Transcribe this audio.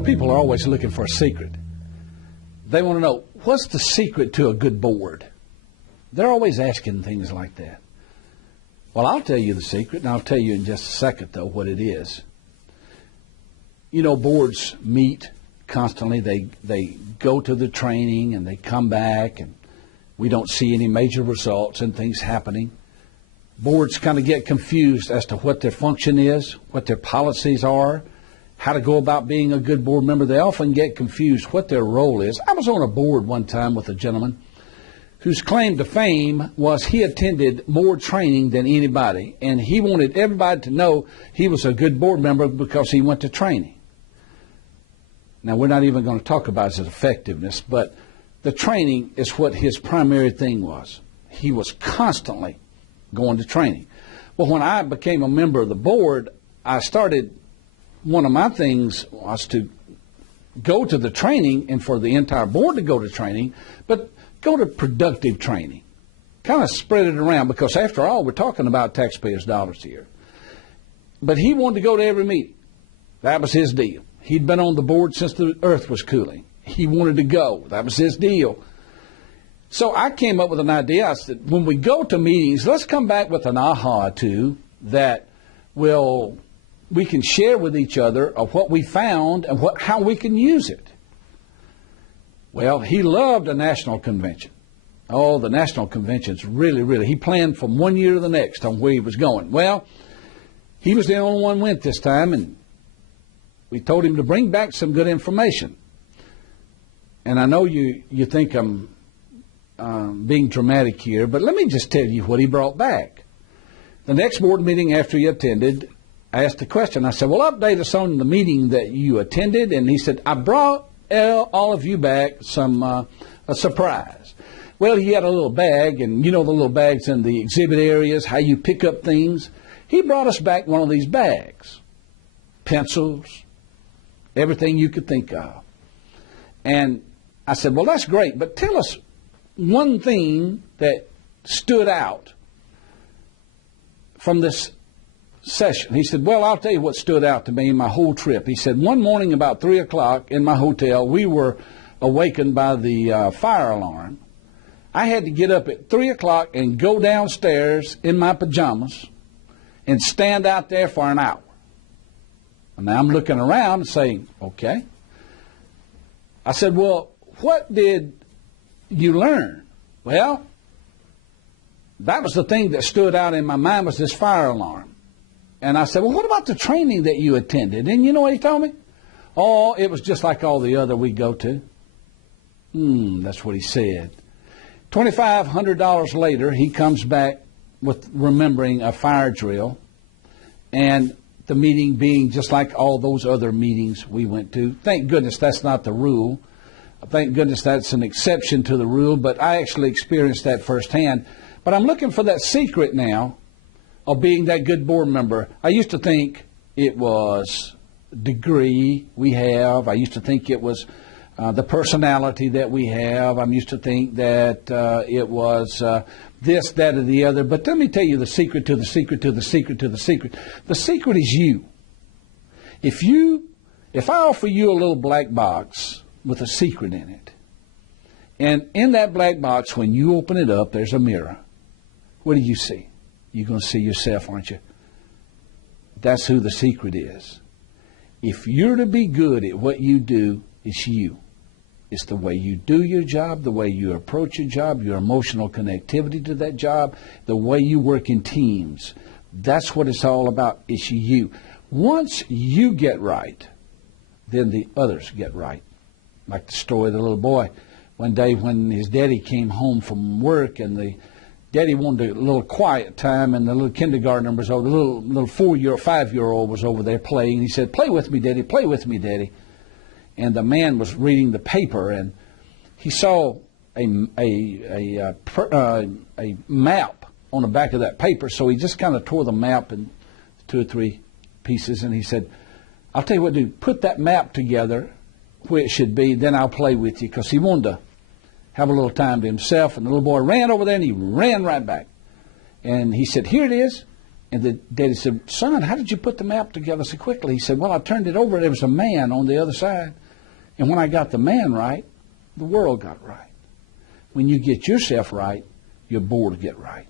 people are always looking for a secret. They want to know, what's the secret to a good board? They're always asking things like that. Well, I'll tell you the secret, and I'll tell you in just a second, though, what it is. You know, boards meet constantly. They go to the training, and they come back, and we don't see any major results and things happening. Boards kind of get confused as to what their function is, what their policies are, how to go about being a good board member. They often get confused what their role is. I was on a board one time with a gentleman whose claim to fame was he attended more training than anybody, and he wanted everybody to know he was a good board member because he went to training. Now, we're not even going to talk about his effectiveness, but the training is what his primary thing was. He was constantly going to training. Well, when I became a member of the board, one of my things was to go to the training and for the entire board to go to training, but go to productive training. Kind of spread it around because, after all, we're talking about taxpayers' dollars here. But he wanted to go to every meeting. That was his deal. He'd been on the board since the earth was cooling. He wanted to go. That was his deal. So I came up with an idea. I said, when we go to meetings, let's come back with an aha or two that we can share with each other of what we found and how we can use it. Well, he loved a national convention. Oh, the national conventions, really. He planned from one year to the next on where he was going. Well, he was the only one who went this time, and we told him to bring back some good information. And I know you think I'm being dramatic here, but let me just tell you what he brought back. The next board meeting after he attended, I asked the question. I said, well, update us on the meeting that you attended. And he said, I brought all of you back a surprise. Well, he had a little bag, and you know the little bags in the exhibit areas, how you pick up things. He brought us back one of these bags. Pencils, everything you could think of. And I said, well, that's great, but tell us one thing that stood out from this session. He said, well, I'll tell you what stood out to me in my whole trip. He said, one morning about 3 o'clock in my hotel, we were awakened by the fire alarm. I had to get up at 3 o'clock and go downstairs in my pajamas and stand out there for an hour. And now I'm looking around and saying, okay. I said, well, what did you learn? Well, that was the thing that stood out in my mind, was this fire alarm. And I said, well, what about the training that you attended? And you know what he told me? Oh, it was just like all the other we go to. That's what he said. $2,500 later, he comes back with remembering a fire drill, and the meeting being just like all those other meetings we went to. Thank goodness that's not the rule. Thank goodness that's an exception to the rule, but I actually experienced that firsthand. But I'm looking for that secret now of being that good board member. I used to think it was degree we have. I used to think it was the personality that we have. I used to think that it was this, that, or the other. But let me tell you the secret to the secret to the secret to the secret. The secret is you. If I offer you a little black box with a secret in it, and in that black box, when you open it up, there's a mirror. What do you see? You're going to see yourself, aren't you? That's who the secret is. If you're to be good at what you do, it's you. It's the way you do your job, the way you approach your job, your emotional connectivity to that job, the way you work in teams. That's what it's all about. It's you. Once you get right, then the others get right. Like the story of the little boy. One day when his daddy came home from work, and the daddy wanted a little quiet time, and the little kindergartner was over, the little 5-year-old was over there playing. He said, play with me, Daddy, play with me, Daddy. And the man was reading the paper, and he saw a map on the back of that paper, so he just kind of tore the map in 2 or 3 pieces, and he said, I'll tell you what, dude, put that map together where it should be, then I'll play with you, because he wanted to have a little time to himself. And the little boy ran over there, and he ran right back. And he said, here it is. And the daddy said, son, how did you put the map together so quickly? He said, well, I turned it over. There was a man on the other side. And when I got the man right, the world got right. When you get yourself right, your board will get right.